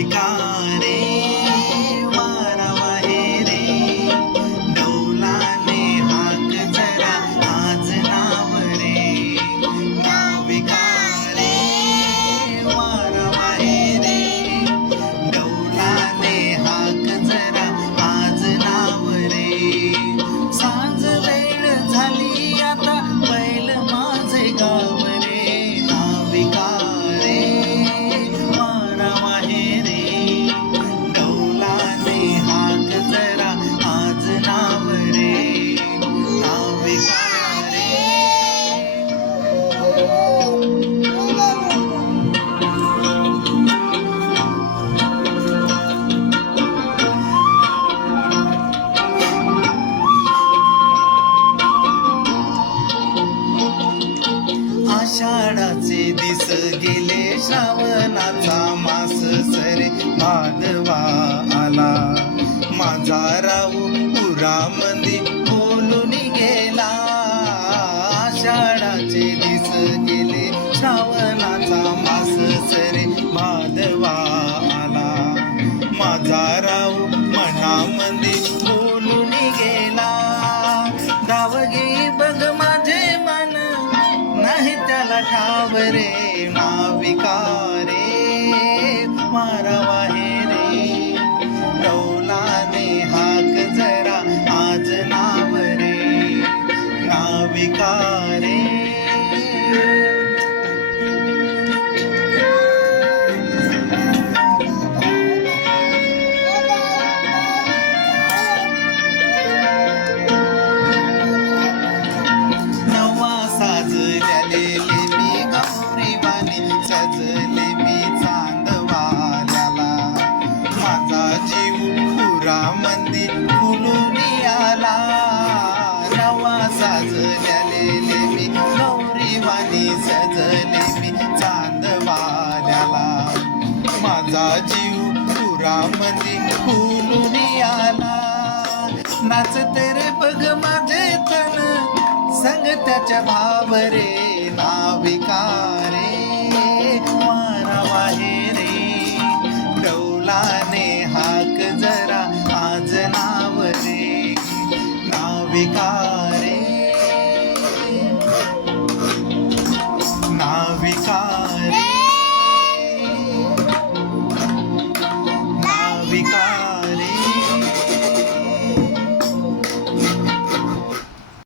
explicar. आषाढाचे दिस गेले श्रावणाचा मास सरे माधवा आला. माझा राऊ पुरामध्ये बोलून गेला. आषाढाचे दिस गेले श्रावणाचा मास सरे माधवा आला. माझा राऊ मनामध्ये बोलून गेला. दावगे त्याला ठाव रे नाविका रे. मारावा हे रे डौलाने हाक जरा आज नाव रे. ना रे माझा जीव पुरा मंदी फुलून आला. नवा साजल्याले मी नवरीवानी सजले मी चांदवाल्याला. माझा जीव पुरा मंदी फुलून आला. नाच तेरे बघ माझे तन संग त्याच्या भाव रे लाने हाक जरा आज नाव रे नाविकारे. नाविका